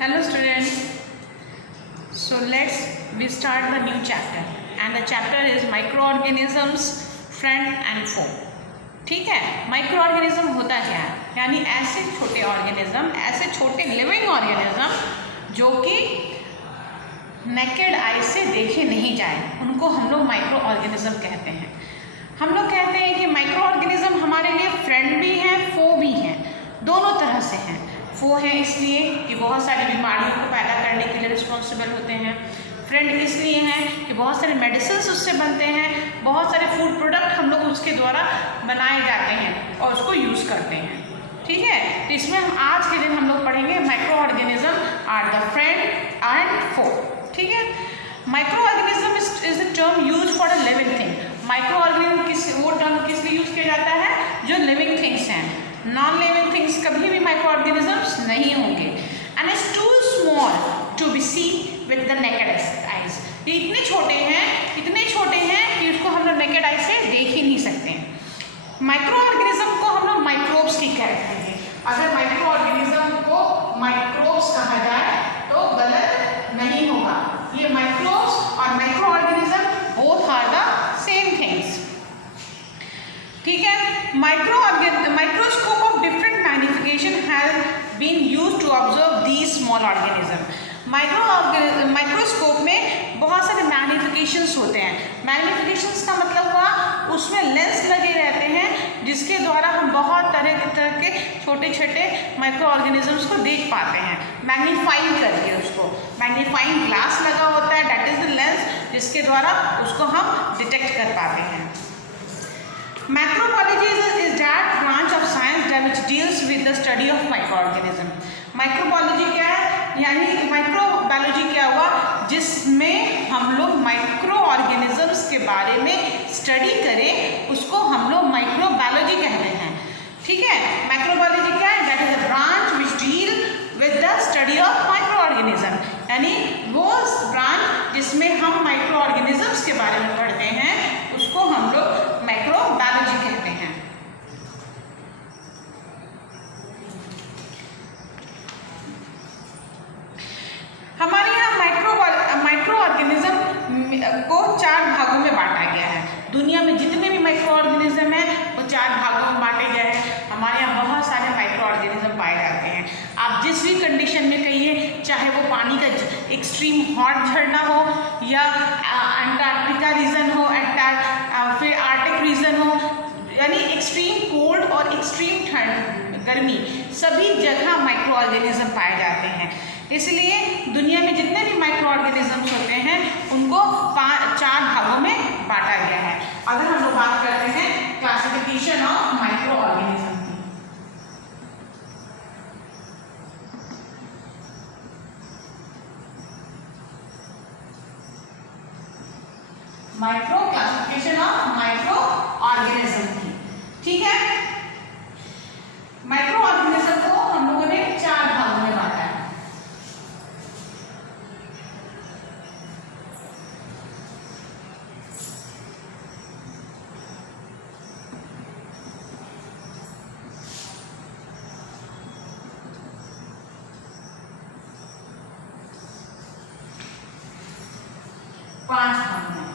Hello students. So we start the new chapter and the chapter is microorganisms friend and foe. ठीक है, micro organism होता क्या है? यानी ऐसे छोटे ऑर्गेनिज्म, ऐसे छोटे लिविंग ऑर्गेनिज्म जो कि नेकेड आई से देखे नहीं जाए, उनको हम लोग माइक्रो ऑर्गेनिज्म कहते हैं। हम लोग कहते हैं कि माइक्रो ऑर्गेनिज्म हमारे लिए फ्रेंड भी हैं, फो भी हैं, दोनों तरह से हैं। फो है इसलिए कि बहुत सारी बीमारियों को पैदा करने के लिए रिस्पॉन्सिबल होते हैं। फ्रेंड इसलिए हैं कि बहुत सारे मेडिसिन्स उससे बनते हैं, बहुत सारे फूड प्रोडक्ट हम लोग उसके द्वारा बनाए जाते हैं और उसको यूज़ करते हैं। ठीक है, तो इसमें हम आज के दिन हम लोग पढ़ेंगे microorganism are the friend and foe. ठीक है, microorganism is the term use for a living thing. Microorganism वो टर्म किस लिए यूज किया जाता है? जो लिविंग थिंग्स हैं। नॉन लिविंग थिंग्स कभी भी माइक्रो ऑर्गेनिजम्स नहीं होंगे। And is too small to be seen with the naked eyes. ये इतने छोटे हैं कि उसको हम लोग नेकेड आई से देख ही नहीं सकते। माइक्रो ऑर्गेनिज्म को हम लोग माइक्रोब्स की कहते हैं। अगर माइक्रो ऑर्गेनिज्म को माइक्रोब्स कहा जाए तो गलत नहीं होगा। ये माइक्रोब्स और micro organism both are the same things. ठीक है, microscope of different magnification has been used to observe these small organism. Microscope में बहुत सारे मैग्निफिकेशंस होते हैं। मैग्निफिकेशंस का मतलब हुआ उसमें लेंस लगे रहते हैं जिसके द्वारा हम बहुत तरह के छोटे छोटे माइक्रो ऑर्गेनिजम्स को देख पाते हैं, मैग्नीफाइंग करके। उसको मैग्नीफाइंग ग्लास लगा होता है, दैट इज द लेंस जिसके द्वारा उसको हम डिटेक्ट कर पाते हैं। Microbiology is that branch of science that which deals with the study of microorganism. Microbiology क्या है? यानी माइक्रोबायोलॉजी क्या हुआ? जिसमें हम लोग माइक्रो ऑर्गेनिजम्स के बारे में स्टडी करें, उसको हम लोग माइक्रोबायोलॉजी कहते हैं। ठीक है, माइक्रोबायोलॉजी क्या है? That is a branch which deal with the study of micro organism. यानी वो ब्रांच जिसमें हम माइक्रो ऑर्गेनिजम्स के बारे में पढ़ते हैं, उसको हम लोग माइक्रोबायोलॉजी कहते हैं। हमारे यहाँ माइक्रो ऑर्गेनिज्म को 4 भागों में बांटा गया है। दुनिया में जितने भी माइक्रो ऑर्गेनिज्म हैं वो 4 भागों में बांटे गए हैं। हमारे यहाँ बहुत सारे माइक्रो ऑर्गेनिज्म पाए जाते हैं। आप जिस भी कंडीशन में कहिए, चाहे वो पानी का एक्सट्रीम हॉट झरना हो या अंटार्कटिका रीजन हो, फिर आर्टिक रीजन हो, यानी एक्सट्रीम कोल्ड और एक्सट्रीम ठंड गर्मी, सभी जगह माइक्रो ऑर्गेनिज्म पाए जाते हैं। इसलिए दुनिया में जितने भी माइक्रो ऑर्गेनिजम्स होते हैं उनको 4 भागों में बांटा गया है। अगर हम लोग बात करते हैं क्लासिफिकेशन ऑफ माइक्रो ऑर्गेनिज्म की, micro classification of micro organism की। ठीक है, माइक्रो ऑर्गेनिज्म को हम लोगों ने 4 भागों में बांटा है। पांच भाग में।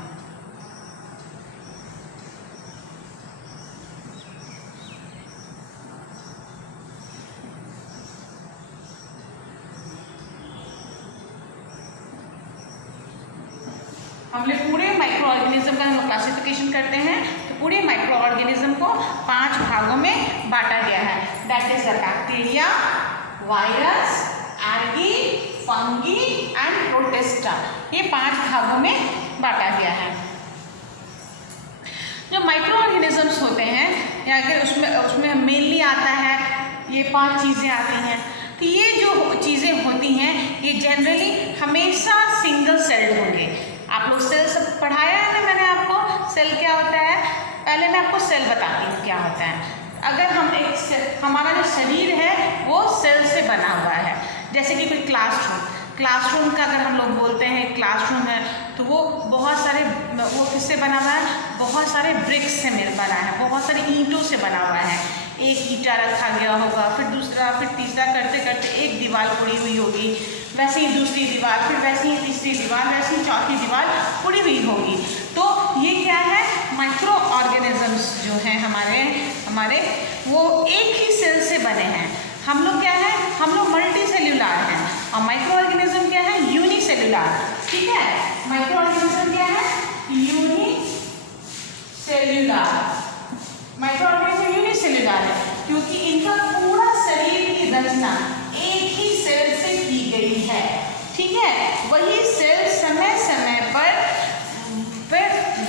हमने पूरे माइक्रो ऑर्गेनिज्म का हम क्लासिफिकेशन करते हैं तो पूरे माइक्रो ऑर्गेनिज्म को 5 भागों में बांटा गया है। That is the bacteria, virus, algae, fungi and protista. ये 5 भागों में बांटा गया है। जो माइक्रो ऑर्गेनिजम्स होते हैं, या अगर उसमें मेनली आता है, ये 5 चीज़ें आती हैं। तो ये जो चीज़ें होती हैं ये जनरली हमेशा सिंगल सेल्ड होंगे। आप लोग सेल सब पढ़ाया है ना मैंने आपको, सेल क्या होता है? पहले मैं आपको सेल बताती हूँ क्या होता है। अगर हम हमारा जो शरीर है वो सेल से बना हुआ है। जैसे कि कोई क्लासरूम का अगर हम लोग बोलते हैं क्लासरूम है, तो वो बहुत सारे, वो किससे बना हुआ है? बहुत सारे ब्रिक्स से बना है, बहुत सारे ईंटों से बना हुआ है। एक ईंटा रखा गया होगा, फिर दूसरा, फिर तीसरा करते करते एक दीवार उड़ी हुई होगी, वैसे ही दूसरी दीवार, फिर वैसे ही तीसरी दीवार, वैसे ही चौथी दीवार उड़ी हुई होगी। तो ये क्या है, माइक्रो ऑर्गेनिजम्स जो हैं हमारे वो एक ही सेल से बने हैं। हम लोग क्या है, हम लोग मल्टी सेल्यूलर हैं और माइक्रो ऑर्गेनिज्म क्या है, यूनिसेल्यूलर। ठीक है, माइक्रो ऑर्गेनिज्म क्या है, यूनिसेल्यूलर। माइक्रो ऑर्गेनिज्म यूनिसेल्यूलर है क्योंकि इनका पूरा शरीर की रचना एक ही सेल से की गई है। ठीक है, वही सेल समय समय पर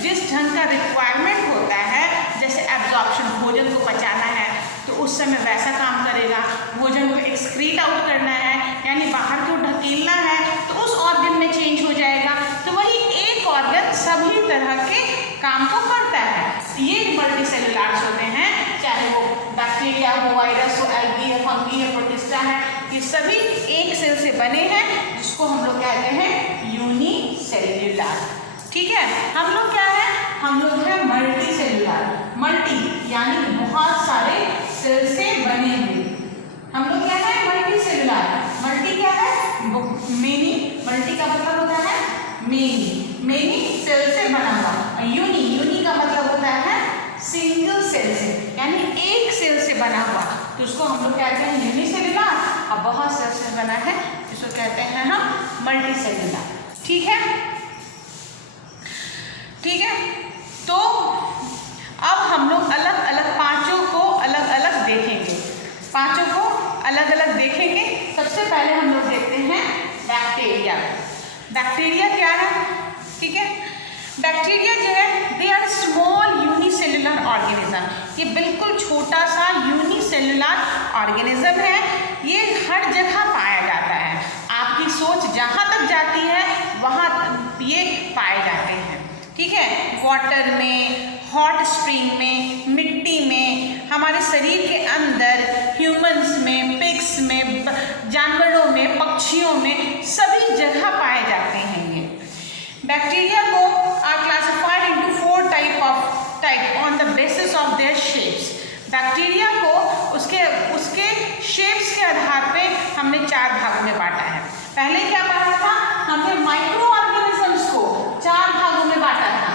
जिस ढंग का रिक्वायरमेंट होता है, जैसे एब्जॉर्प्शन, भोजन को पचाना है तो उस समय वैसा काम करेगा, भोजन को एक्सक्रीट आउट करना है यानी बाहर को ढकेलना है तो उस ऑर्गन में चेंज हो जाएगा। तो वही एक ऑर्गन सभी तरह के काम को करता है। ये मल्टी सेल्यूलर्स होते हैं, चाहे वो बैक्टीरिया हो, वायरस हो, एल्गी है, फंगी है, प्रोटिस्टा है, ये सभी एक सेल से बने हैं जिसको हम लोग कहते हैं यूनिसेल्यूलर। ठीक है, हम लोग क्या है, हम लोग हैं मल्टी सेल्यूलर। मल्टी यानी बहुत सारे सेल से बने हुए। हम लोग क्या है, मल्टी सेल्यूलर। मल्टी क्या है, मेनी। मल्टी का मतलब होता है मेनी, मेनी सेल से बना हुआ। यूनी का मतलब होता है सिंगल सेल से, यानी एक सेल से बना हुआ, तो उसको हम लोग कहते हैं यूनिसेल्यूलर। और बहुत सेल से बना है इसको कहते हैं हम मल्टी सेल्यूलर। ठीक है, ठीक है। तो अब हम लोग अलग अलग पांचों को अलग अलग देखेंगे, पांचों को अलग अलग देखेंगे। सबसे पहले हम लोग देखते हैं बैक्टीरिया। बैक्टीरिया क्या है, ठीक है, बैक्टीरिया जो है they are small unicellular organism. ये बिल्कुल छोटा सा यूनिसेल्यूलर ऑर्गेनिज्म है, ये हर जगह पाया जाता है। आपकी सोच जहाँ तक जाती है वहाँ ये पाए जाते हैं। ठीक है, वाटर में, हॉट स्प्रिंग में, मिट्टी में, हमारे शरीर के अंदर, ह्यूमंस में, पिग्स में, जानवरों में, पक्षियों में, सभी जगह पाए जाते हैं ये। बैक्टीरिया को are classified into 4 type on the basis of their shapes. Bacteria को उसके शेप्स के आधार पे हमने 4 भागों में बांटा है। पहले क्या बांटा था, हमने माइक्रो ऑर्गेनिजम्स को 4 भागों में बांटा था,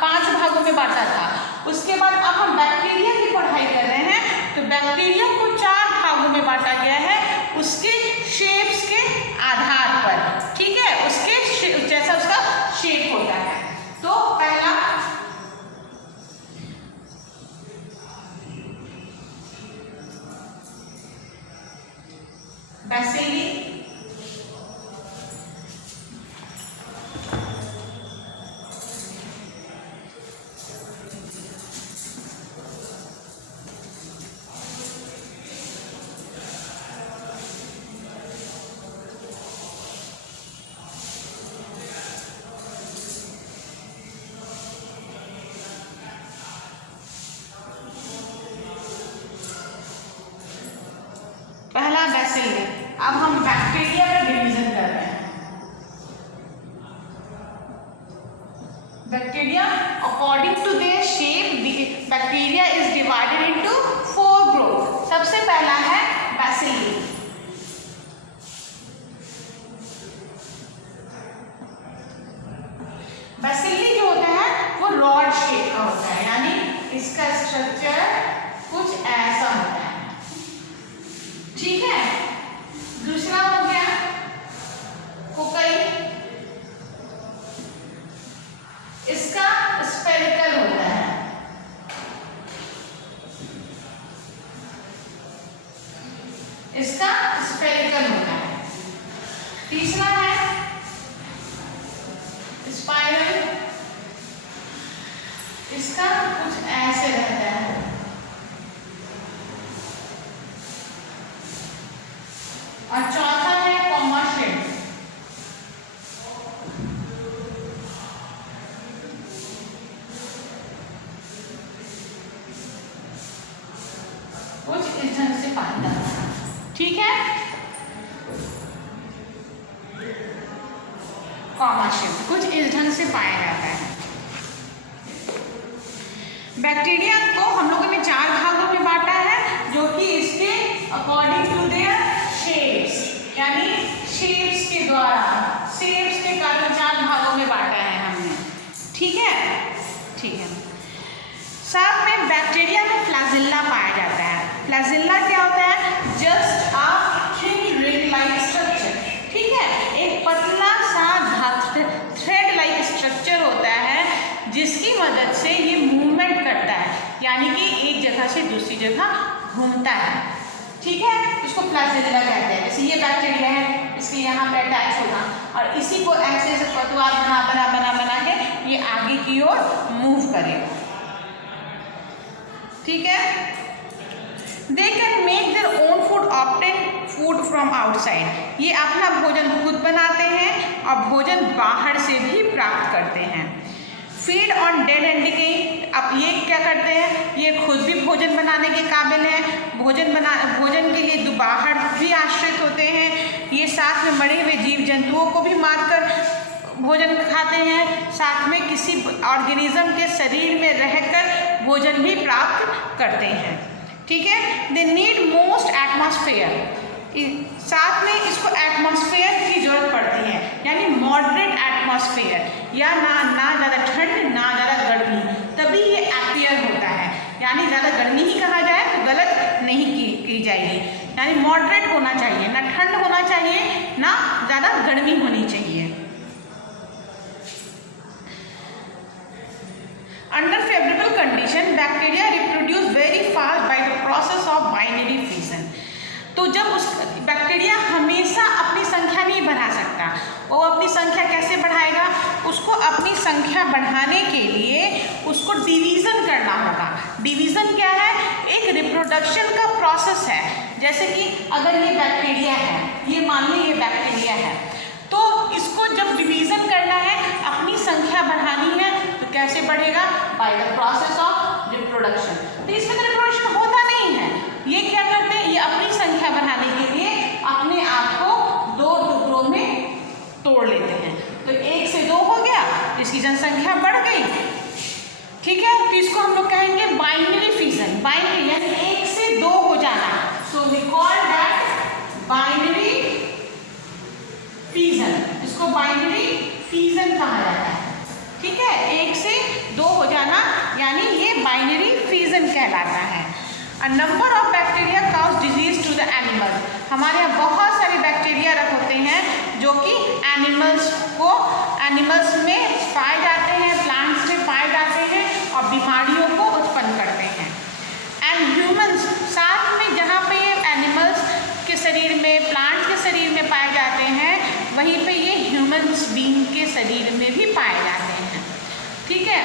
5 भागों में बांटा था। उसके बाद अब हम बैक्टीरिया की पढ़ाई कर रहे हैं तो बैक्टीरिया को 4 भागों में बांटा गया है उसके शेप्स के आधार पर। ठीक है, उसके जैसा उसका शेप होता है। तो पहला बैसिली, पहला बैसिली। अब हम बैक्टीरिया का डिवीजन कर रहे हैं। Bacteria according to their shape, bacteria is divided into 4 group. सबसे पहला है बैसिली। बैसिली जो होता है वो रॉड शेप का होता है, यानी इसका स्ट्रक्चर कुछ ऐसा होता है। ठीक है, दूसरा हो गया कोकई। इसका स्फेरिकल होता है। इसका स्फेरिकल होता है। तीसरा है स्पाइरल। इसका कुछ ऐसे रहता है। और चौथा है कॉमा शेप। कुछ इस ढंग से पाया जाता है। ठीक है, कॉमा शेप कुछ इस ढंग से पाया जाता है। बैक्टीरिया को हम लोगों ने 4 भागों में बांटा है जो कि इसके अकॉर्डिंग टू देयर शेप्स। साथ में बैक्टीरिया में फ्लैजिल्ला पाया जाता है। फ्लैजिल्ला क्या होता है? Just a thin ring like structure, ठीक है, एक पतला सा थ्रेड लाइक स्ट्रक्चर होता है जिसकी मदद से ये मूवमेंट करता है, यानी कि एक जगह से दूसरी जगह घूमता है, ठीक है, इसको फ्लैजिल्ला कहते हैं। जैसे ये बैक्टीरिया है, इसके यहाँ पे अटैच होगा और इसी को ऐसे ऐसे पतवार बना के ये आगे की ओर मूव करेगा, ठीक है। They can make their own food, obtain food from outside, ये अपना भोजन खुद बनाते हैं और भोजन बाहर से भी प्राप्त करते हैं। Feed on dead and decaying, अब ये क्या करते हैं? ये खुद भी भोजन बनाने के काबिल है, भोजन के लिए बाहर भी आश्रित होते हैं। ये साथ में मरे हुए जीव जंतुओं को भी मारकर भोजन खाते हैं, साथ में किसी ऑर्गेनिज्म के शरीर में रहकर भोजन भी प्राप्त करते हैं, ठीक है। दे नीड मोस्ट एटमॉस्फेयर, साथ में इसको एटमॉस्फेयर की जरूरत पड़ती है, यानी मॉडरेट एटमॉस्फेयर, या ना ज़्यादा ठंड ना ज़्यादा गर्मी, तभी ये एपियर होता है। यानी ज़्यादा गर्मी ही कहा जाए तो गलत नहीं की जाएगी, यानी मॉडरेट होना चाहिए, ना ठंड होना चाहिए ना ज़्यादा गर्मी होनी चाहिए। Under favourable condition bacteria reproduce very fast by the process of binary fission, तो जब उस बैक्टीरिया हमेशा अपनी संख्या नहीं बढ़ा सकता, वो अपनी संख्या कैसे बढ़ाएगा? उसको अपनी संख्या बढ़ाने के लिए उसको डिवीज़न करना होगा। डिवीज़न क्या है? एक रिप्रोडक्शन का प्रोसेस है। जैसे कि अगर ये बैक्टीरिया है, ये मान लीजिए ये बैक्टीरिया है, तो इसको जब डिवीज़न करना है, अपनी संख्या बढ़ानी है, तो कैसे बढ़ेगा? By the process of reproduction. तो इसमें तो रिप्रोडक्शन होता नहीं है, ये क्या करते हैं? ये अपनी संख्या बढ़ाने के लिए अपने आप को दो टुकड़ों में तोड़ लेते हैं, तो 1 से 2 हो गया, इसकी जनसंख्या बढ़ गई, ठीक है। तो इसको हम लोग कहेंगे बाइनरी फिजन, बाइनरी यानी 1 से 2 हो जाना, so we call that binary fission, इसको बाइनरी फिजन कहा जाता है, ठीक है। 1 से 2 हो जाना यानी ये बाइनरी फिजन कहलाता है। A number of bacteria cause disease to the animals, हमारे यहाँ बहुत सारे बैक्टीरिया होते हैं जो कि एनिमल्स में पाए जाते हैं, प्लांट्स में पाए जाते हैं और बीमारियों को उत्पन्न करते हैं। एंड ह्यूमंस, साथ में जहाँ पे ये एनिमल्स के शरीर में, प्लांट्स के शरीर में पाए जाते हैं, वहीं पे ये ह्यूमंस बीइंग के शरीर में भी पाए जाते हैं, ठीक है।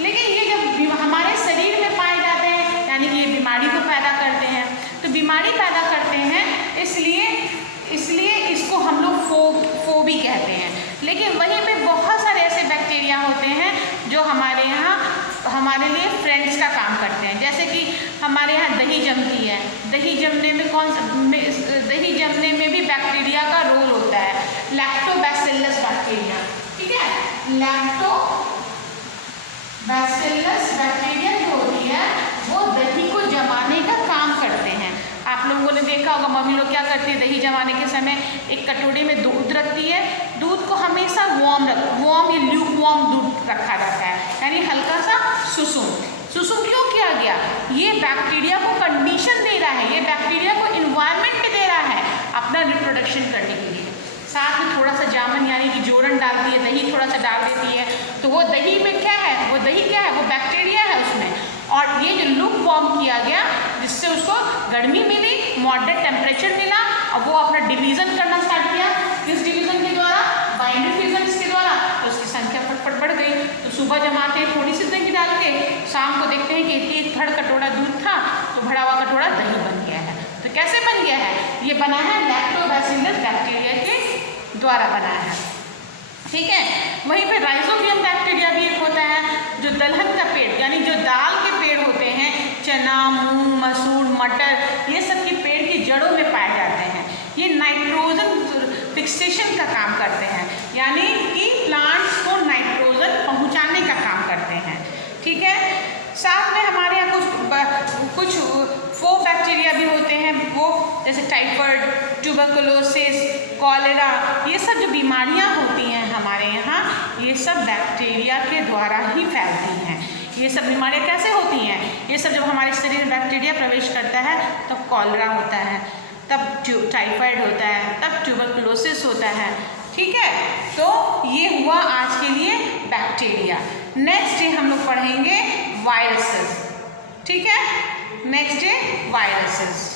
लेकिन ये जब हमारे शरीर में पाए जाते हैं, यानी कि ये बीमारी को पैदा करते हैं, तो बीमारी पैदा करते हैं इसलिए इसको हम लोग फोबी कहते हैं। लेकिन वहीं पे बहुत सारे ऐसे बैक्टीरिया होते हैं जो हमारे यहाँ हमारे लिए फ्रेंड्स का काम करते हैं। जैसे कि हमारे यहाँ दही जमती है, दही जमने में दही जमने में भी बैक्टीरिया का रोल होता है, लैक्टोबैसिलस बैक्टीरिया, ठीक है। लैक्टोबैसिलस बैक्टीरिया जो होती है वो दही को जमाने का काम करते हैं। आप लोगों ने देखा होगा मम्मी लोग क्या करती है, दही जमाने के समय एक कटोरे में दूध रखती है, दूध को हमेशा वार्म या ल्यूक वार्म दूध रखा जाता है, यानी हल्का सा सुसुम क्यों किया गया? ये बैक्टीरिया को कंडीशन दे रहा है, ये बैक्टीरिया को इन्वायरमेंट दे रहा है अपना रिप्रोडक्शन करने के लिए। साथ में थोड़ा सा जामन यानी कि जोरन डालती है, दही थोड़ा सा डाल देती है, तो वो दही में क्या है, वो दही क्या है, वो बैक्टीरिया है उसमें। और ये जो लूप वार्म किया गया जिससे उसको गर्मी मिली, मॉडरेट टेम्परेचर मिला, और वो अपना डिवीज़न करना स्टार्ट किया। किस डिवीज़न के द्वारा? बाइनरी फिजन के द्वारा। तो उसकी संख्या फटफट बढ़ गई। तो सुबह जमाते हैं थोड़ी सी दही डाल के, शाम को देखते हैं कि एक भड़ कटोरा दूध था तो भड़ा हुआ कटोरा दही बन गया है। तो कैसे बन गया है? ये बना है लैक्टोबैसिलस बैक्टीरिया के द्वारा बना है, ठीक है। वहीं पे राइजोबियम बैक्टीरिया भी एक होता है जो दलहन का पेड़ यानी जो दाल के पेड़ होते हैं, चना, मूंग, मसूर, मटर, ये सब के पेड़ की जड़ों में पाए जाते हैं। ये नाइट्रोजन फिक्सेशन का काम करते हैं, यानी कि प्लांट्स को नाइट्रोजन पहुंचाने का काम करते हैं, ठीक है। साथ में हमारे यहाँ कुछ फो बैक्टीरिया भी होते हैं, वो जैसे टाइफाइड, ट्यूबरकुलोसिस, कॉलेरा, ये सब जो बीमारियाँ होती हैं हमारे यहाँ, ये सब बैक्टीरिया के द्वारा ही फैलती हैं। ये सब बीमारियाँ कैसे होती हैं? ये सब जब हमारे शरीर में बैक्टीरिया प्रवेश करता है तब कॉलरा होता है, तब टाइफाइड होता है, तब ट्यूबरकुलोसिस होता है। ठीक है, तो ये हुआ आज के लिए बैक्टीरिया। नेक्स्ट डे हम लोग पढ़ेंगे वायरसेस। ठीक है, नेक्स्ट डे वायरसेस।